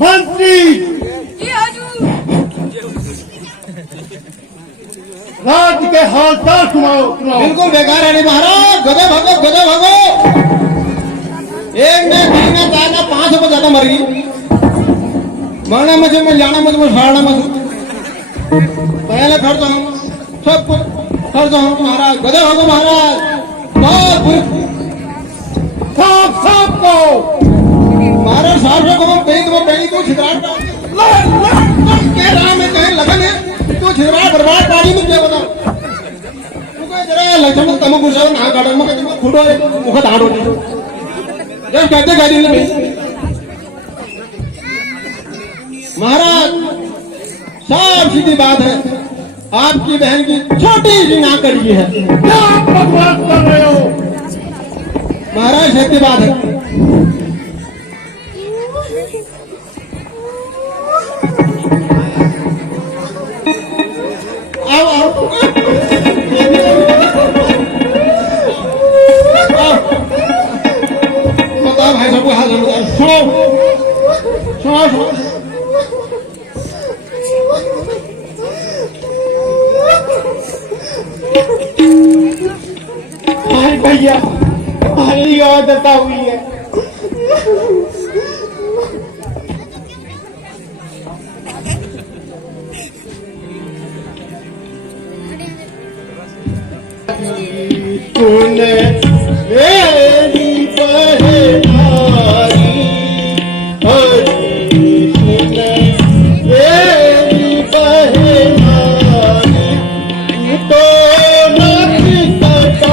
मंत्री राज्य के हालचाल सुनाओ। बिल्कुल बेकार है नहीं महाराज। गधे भागो गधे भागो। एक में 3 में 4 में 5 से ज्यादा मर गई। मरना मुझे में जाना मुझे में फाड़ना मुझे पहले खर्च हूँ सब कुछ खर्च हूँ महाराज। गधे भागो महाराज। सबको महाराज साहब से कहो पहली तू छिदराट कह रहा मैं कहीं लगन है तू छिदराट बर्बाद पानी में क्या बताओ तू कह जरा लक्षण तम गुस्सा ना काटो मैं फुटो मुख दाड़ो जब कहते गाड़ी में महाराज साफ सीधी बात है आपकी बहन की छोटी सी नाकड़ी है। क्या बकवास कर रहे हो महाराज? सत्य बात है। बताओ भाई सबको हाल सुनो सुनो सुनो। भैया हमारी आदता हुई है। तूने मेरी पहनाई तूने मेरी पहनाई तो है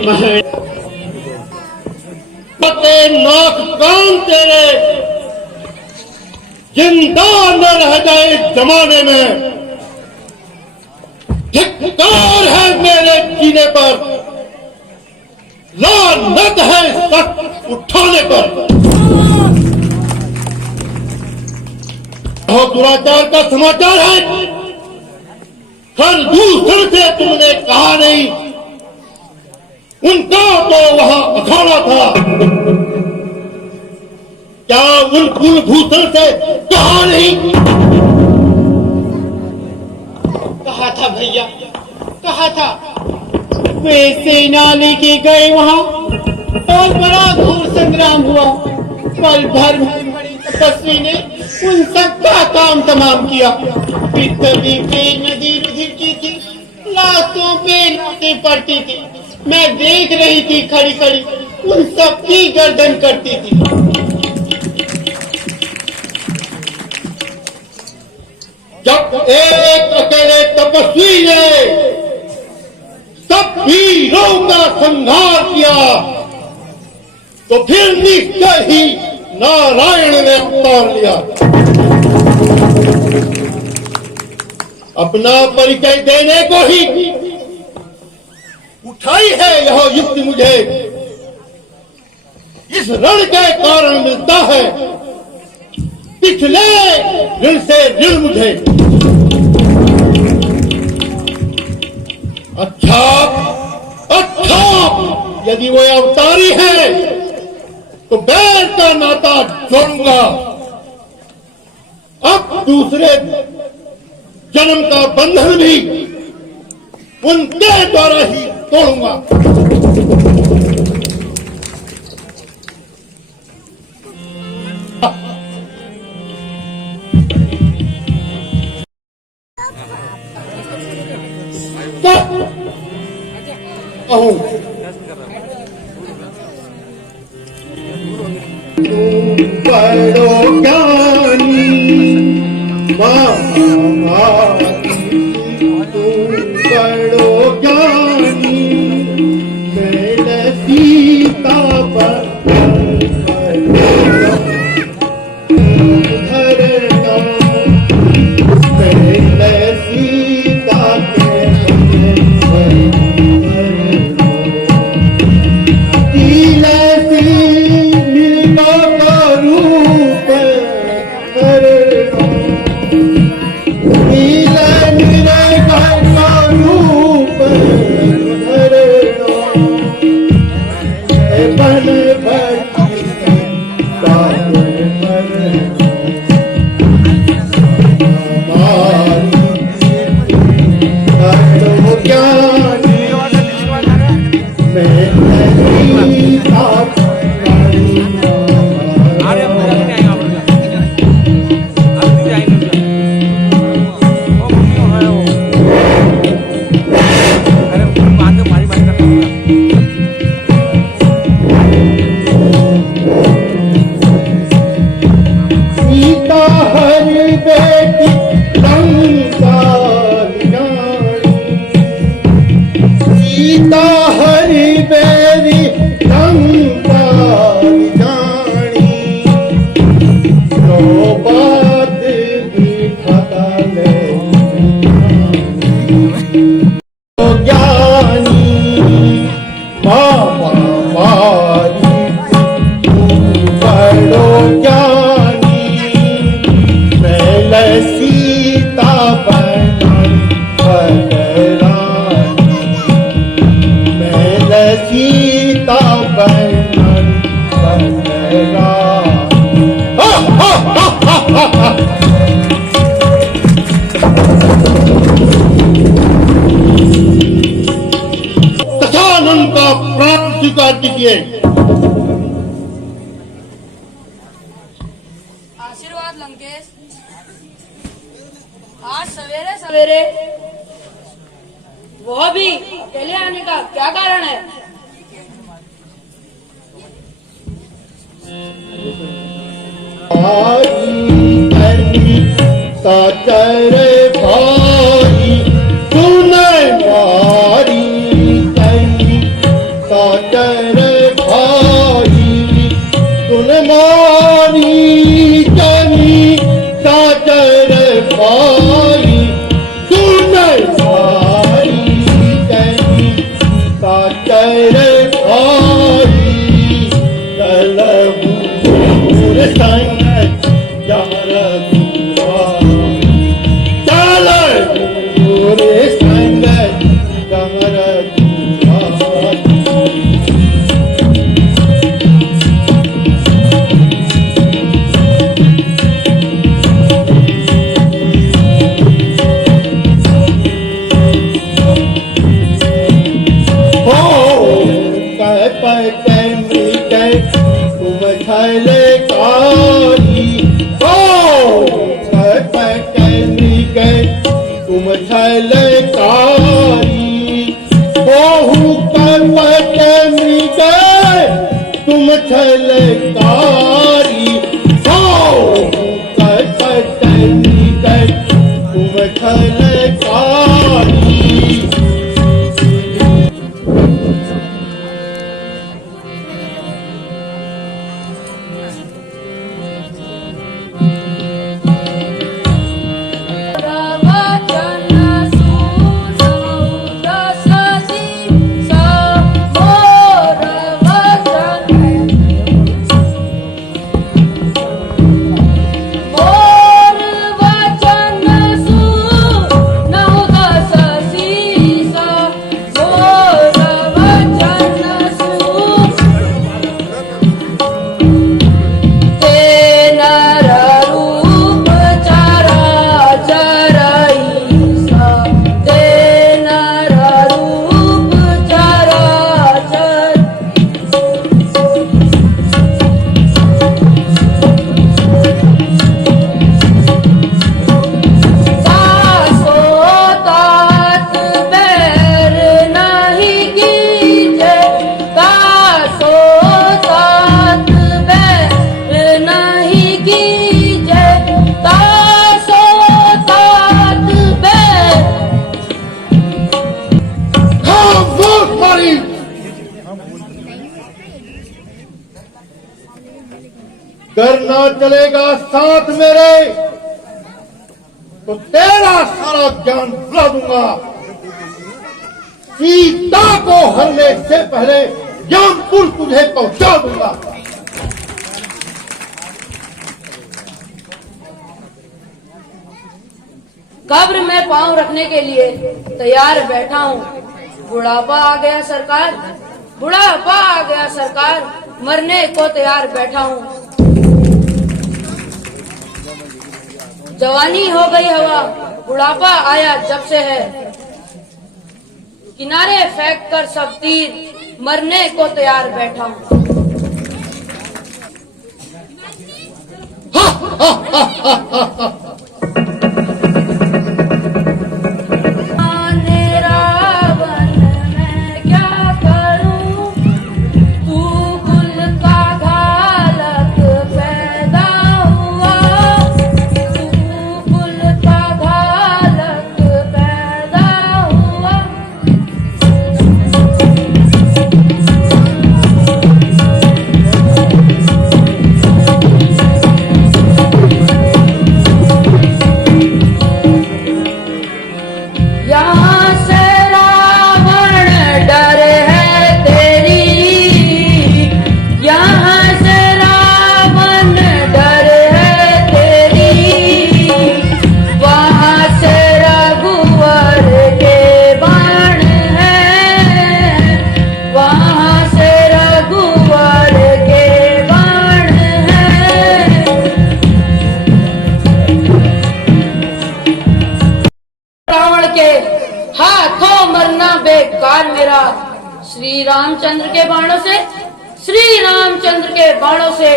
महल नाक कान तेरे जिंदा न रह जाए इस जमाने में। धिक्कार है मेरे जीने पर, लानत है सच उठाने पर। बहुत दुराचार का समाचार है, हर दूसरे से तुमने कहा नहीं, उनका तो वहां अखाड़ा था। क्या उन कुलभूषण से कहा नहीं? कहा था भैया, कहा था। वे सेना लेके गए वहां और बड़ा घोर संग्राम हुआ। पल भर में बड़ी तपस्वी ने उन सबका काम तमाम किया। पृथ्वी पे नदी रुधिर की थी, लाशों पे लाशें पड़ती थी। मैं देख रही थी खड़ी खड़ी, उन सबकी गर्दन करती थी। जब एक अकेले तपस्वी ने सब वीरों का संहार किया, तो फिर निश्चय ही नारायण ने अवतार लिया। अपना परिचय देने को ही उठाई है यह युक्ति मुझे। इस रण के कारण मिलता है पिछले ऋण से ऋण मुझे। अच्छा अच्छा, यदि वो अवतारी है तो बैर का नाता जोड़ूंगा। अब दूसरे जन्म का बंधन भी उनके द्वारा ही तोड़ूंगा। बड़ो ज्ञानी बड़ो ज्ञानी मैंने सीता पर धरना, मैंने सीता के दशानन का प्राण स्वीकार कीजिए। आशीर्वाद लंकेश। आज सवेरे सवेरे वह भी अकेले आने का क्या कारण है? साचर भाई सुन मारी बहुत सारी। करना चलेगा साथ मेरे तो तेरा सारा ज्ञान भुला दूंगा। सीता को हरने से पहले यमपुर तुझे पहुंचा दूंगा। कब्र में पांव रखने के लिए तैयार बैठा हूँ। बुढ़ापा आ गया सरकार, बुढ़ापा आ गया सरकार, मरने को तैयार बैठा हूँ। जवानी हो गई हवा, बुढ़ापा आया जब से है। किनारे फेंक कर सब तीर, मरने को तैयार बैठा हूँ। हाथों मरना बेकार मेरा, श्री रामचंद्र के बाणों से, श्री रामचंद्र के बाणों से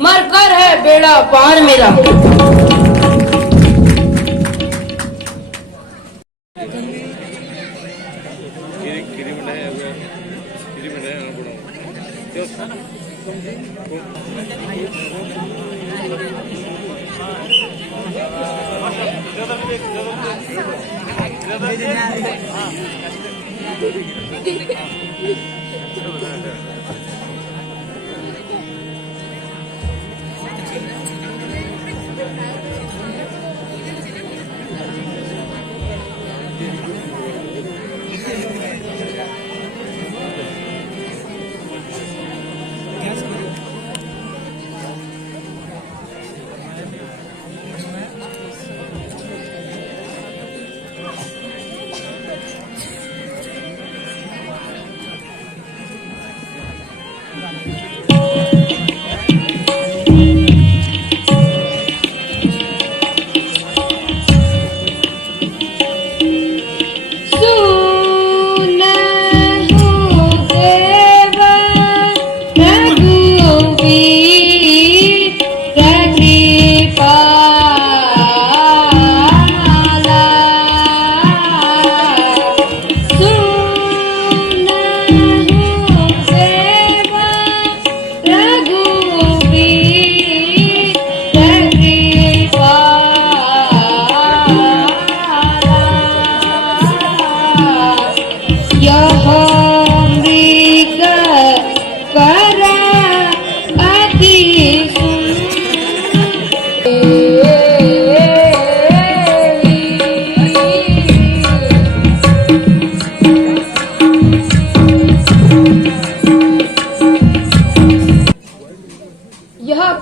मरकर है बेड़ा पार मेरा।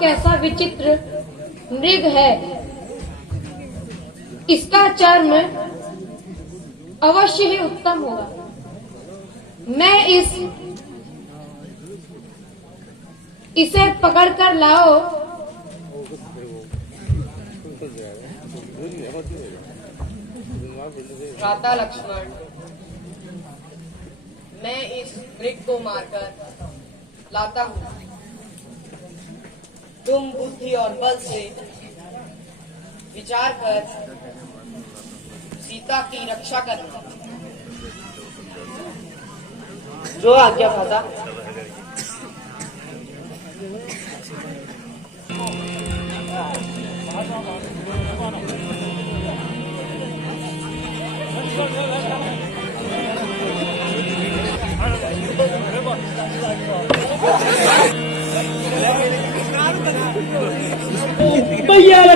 कैसा विचित्र मृग है, इसका चर्म अवश्य ही उत्तम होगा। मैं इसे पकड़कर लाओ। भ्राता लक्ष्मण, मैं इस मृग को मारकर लाता हूँ। तुम बुद्धि और बल से विचार कर सीता की रक्षा करना। जो आज्ञा भ्राता।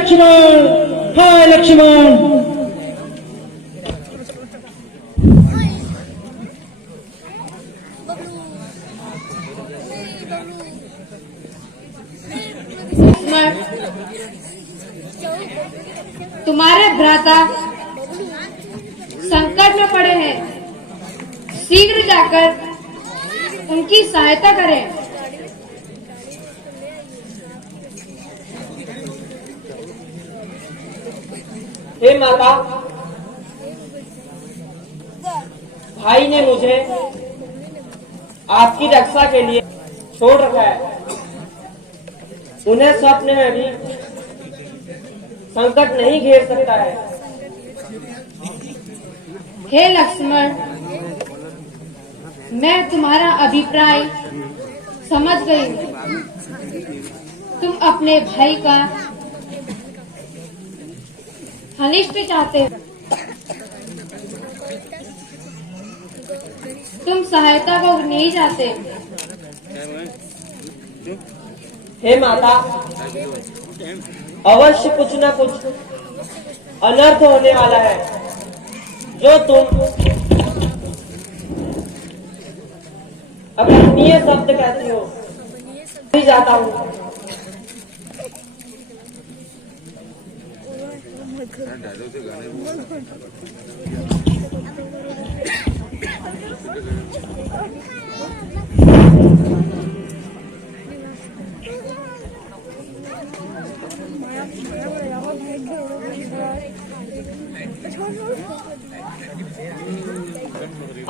लक्ष्मण, हाय लक्ष्मण। तुम्हारे भ्राता संकट में पड़े हैं, शीघ्र जाकर उनकी सहायता करें। हे माता, भाई ने मुझे आपकी रक्षा के लिए छोड़ रखा है। उन्हें स्वप्न में भी संकट नहीं घेर सकता है। हे लक्ष्मण, मैं तुम्हारा अभिप्राय समझ गई हूँ। तुम अपने भाई का अनिष्ट चाहते हो। तुम सहायता को नहीं चाहते। हे माता, अवश्य कुछ न कुछ अनर्थ होने वाला है। जो तुम अकथनीय शब्द कहती हो, नहीं जाता हूँ।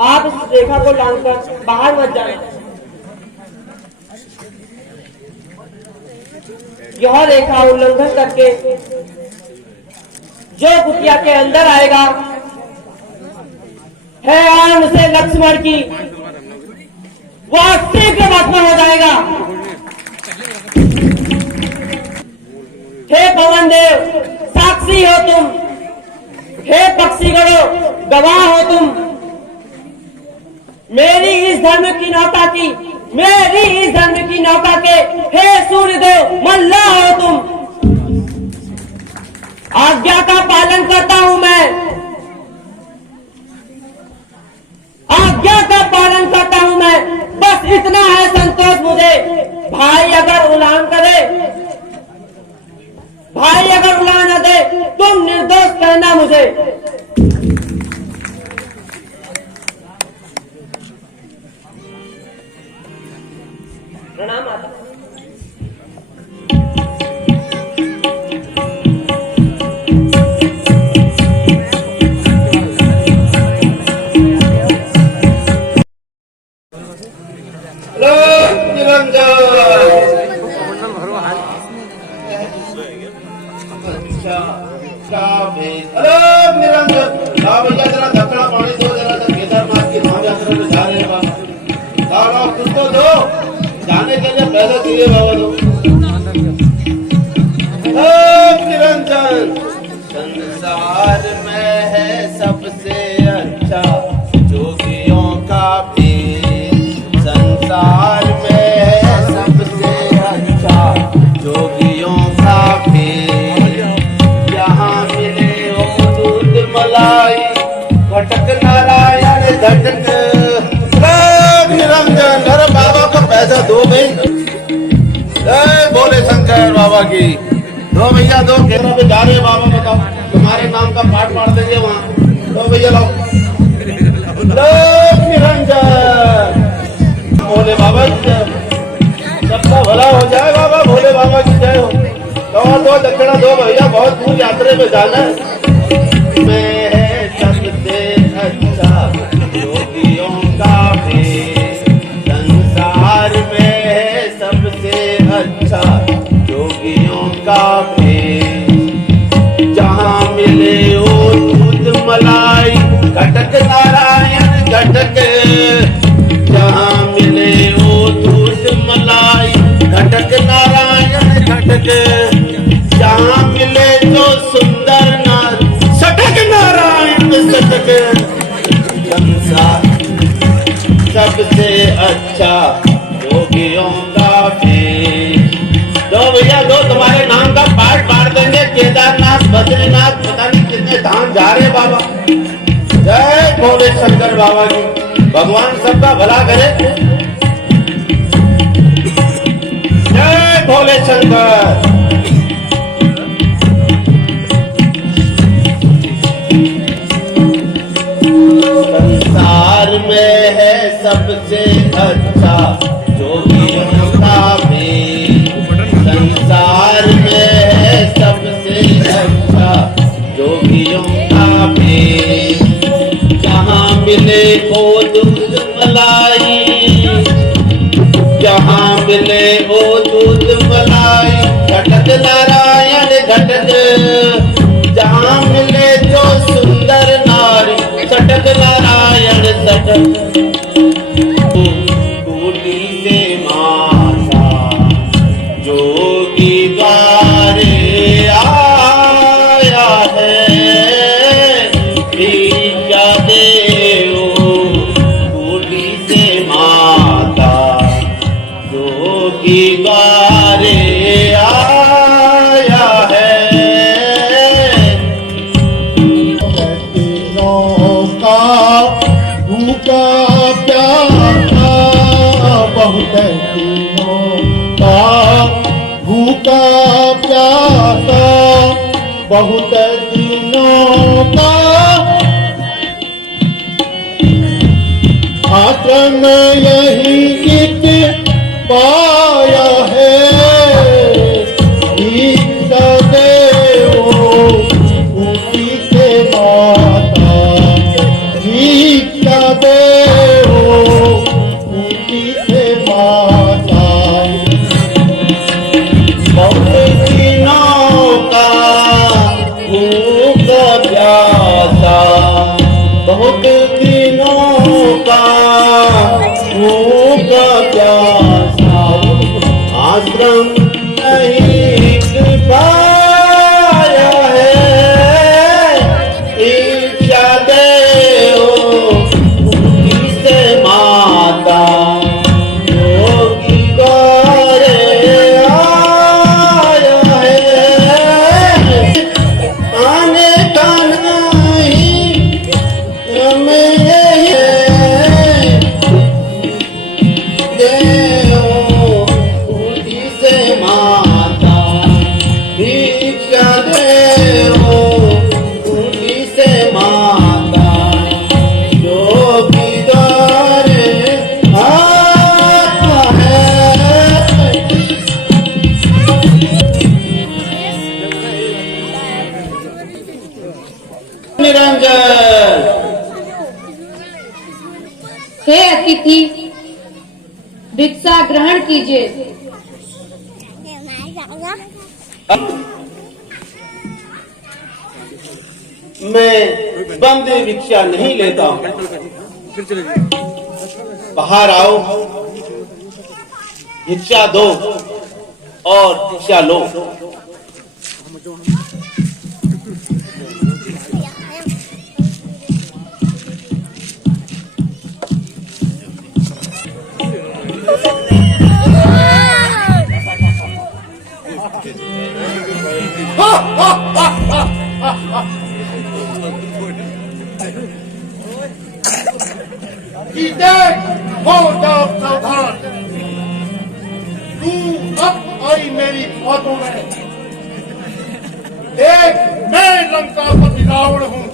आप इस रेखा को लांघकर बाहर मत जाना। यह रेखा उल्लंघन करके जो कुटिया के अंदर आएगा, है आन से लक्ष्मण की, वह शीघ्र भस्म हो जाएगा। हे पवन देव, साक्षी हो तुम। हे पक्षीगणों, गवाह हो तुम। मेरी इस धर्म की नौका की, मेरी इस धर्म की नौका के हे सूर्यदेव, मल्ला हो तुम। आज्ञा का पालन करता हूं मैं, आज्ञा का पालन करता हूं मैं। बस इतना है संतोष मुझे। भाई अगर उल्लंघन करे, भाई अगर उल्लंघन न दे, तुम निर्दोष कहना मुझे। प्रणाम माता। निरंजन, हाँ भैया जरा धक्का पानी दो, जरा केदारनाथ की महान यात्रा में जा रहे हैं बाबा। कुछ तो दो, जाने के लिए पहले दिए बाबा दो। निरंजन, संसार में है सबसे अच्छा जोगियों का भी। संसार में है सबसे अच्छा जोगियों का भी। यहाँ मिले हो दूध मलाई, घटक नारायण घटक। निरंजन, अरे बाबा को पैसा दो भाई। बोले शंकर बाबा की दो भैया, दो। केरला पे जा रहे हैं बाबा, बताओ तुम्हारे नाम का पाठ पढ़ देंगे वहाँ। दो भैया लो। निरंजन, भोले बाबा की जय, सबका भला हो जाए बाबा। भोले बाबा की जय हो। दो दक्षिणा दो भैया, बहुत दूर यात्रा में जाना है। मैं है सबसे अच्छा योगियों का भी। संसार में है सबसे अच्छा योगियों का भी। जहाँ मिले ओ दूध मलाई, घटक नारायण घटक। जहाँ मिले ओ दूध मलाई, घटक नारायण घटक। जहाँ मिले जो सुंदर नार, सटक नारायण सटक। संसार सबसे अच्छा योगियों का भी। दो भैया दो, तुम्हारे नाम का पाठ पाठ देंगे। भगवान जा रहे बाबा। जय भोले शंकर बाबा की, भगवान सबका भला करे। जय भोले शंकर। संसार में है सबसे अच्छा जोगियों का भेद। संसार में है सबसे अच्छा जोगियों का भेद। जहाँ मिले वो दूध मलाई, जहाँ मिले वो दूध मलाई, घटत नारायण घटत। जहाँ मिले जो सुंदर नारी, सटक नारायण सटक। टूटी से माता जोगी द्वारे आया है, भिक्षा देओ। टूटी से माता जोगी द्वारे आया है। भूखा प्यासा बहुत दिनों का, भूखा प्यासा बहुत दिनों का। आश्रम यही एक पाया है, भिक्षा देओ ऊटी से माता। भिक्षा देओ ऊटी से माता। बहुत दिनों का भूख प्यासा, बहुत दिनों का भूख प्यासा। आश्रम नहीं पाया है, भिक्षा देओ ऊटी से माता। जोगी द्वारे आया है, आने का नहीं हमें है। देओ ऊटी से माता, भिक्षा देओ ऊटी से माता। जोगी द्वारे आया है। निरंजन। हे अतिथि, भिक्षा ग्रहण कीजिए। मैं बंदी भिक्षा नहीं लेता हूँ। बाहर आओ, भिक्षा दो और भिक्षा लो। हो जाओ सावधान, तू अब आई मेरी बातों में। देख, मैं लंकापति रावण हूँ।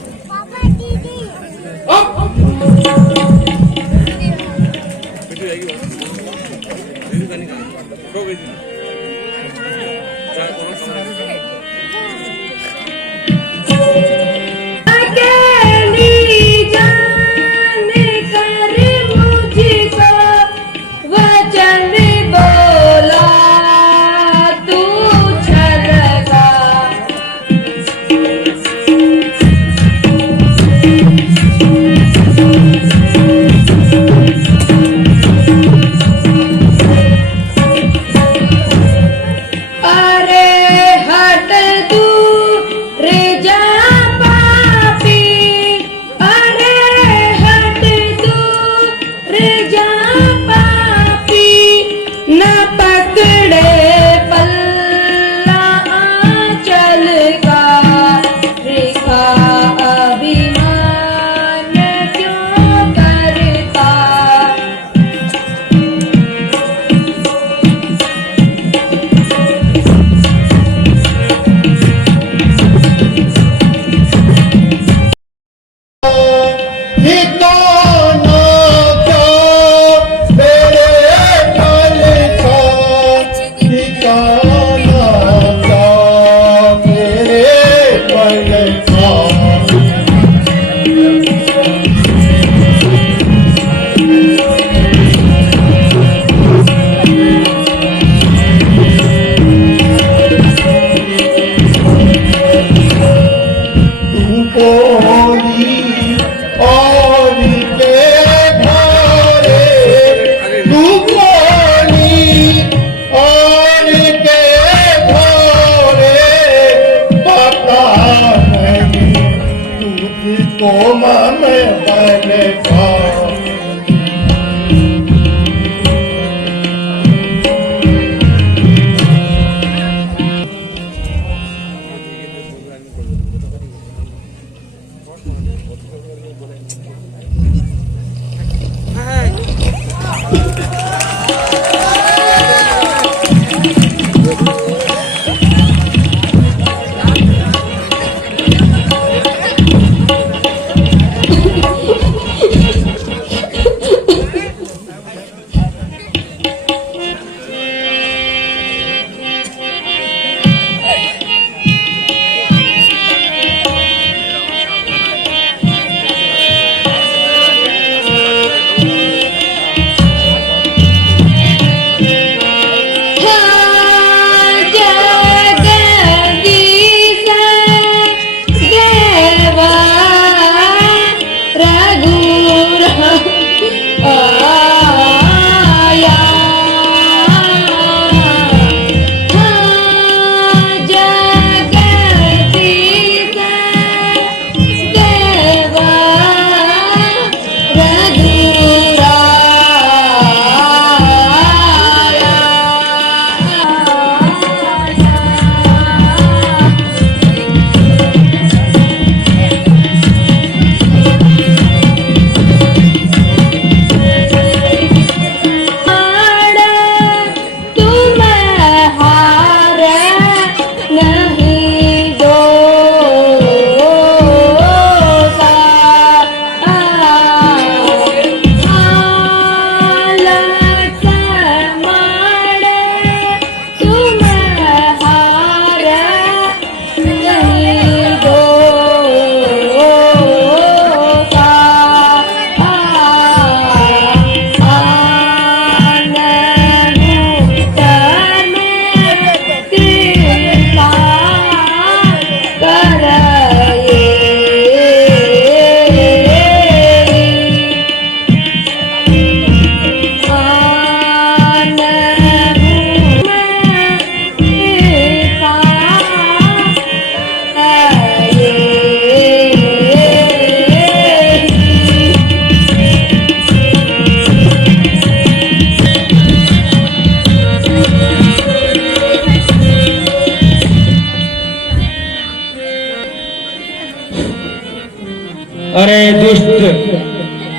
अरे दुष्ट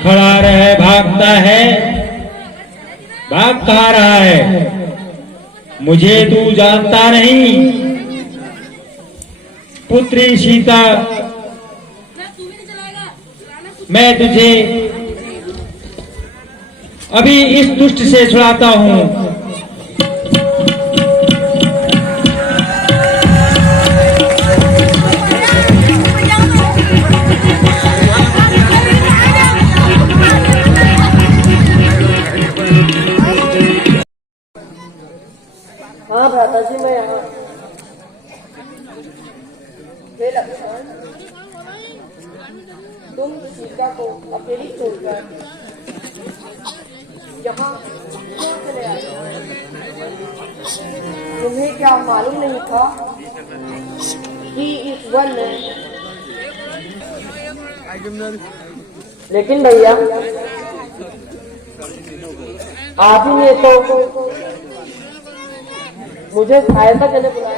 खड़ा रहे, भागता है, भाग कहाँ रहा है? मुझे तू जानता नहीं? पुत्री सीता, मैं तुझे अभी इस दुष्ट से छुड़ाता हूँ। हाँ भ्राता जी, मैं यहाँ। हे लक्ष्मण, तुम सीता को अकेली छोड़कर यहाँ क्यों चले आए? तुम्हें क्या मालूम नहीं था कि इस वन में? लेकिन भैया, आप ही ने तो मुझे सहायता के लिए बुलाया।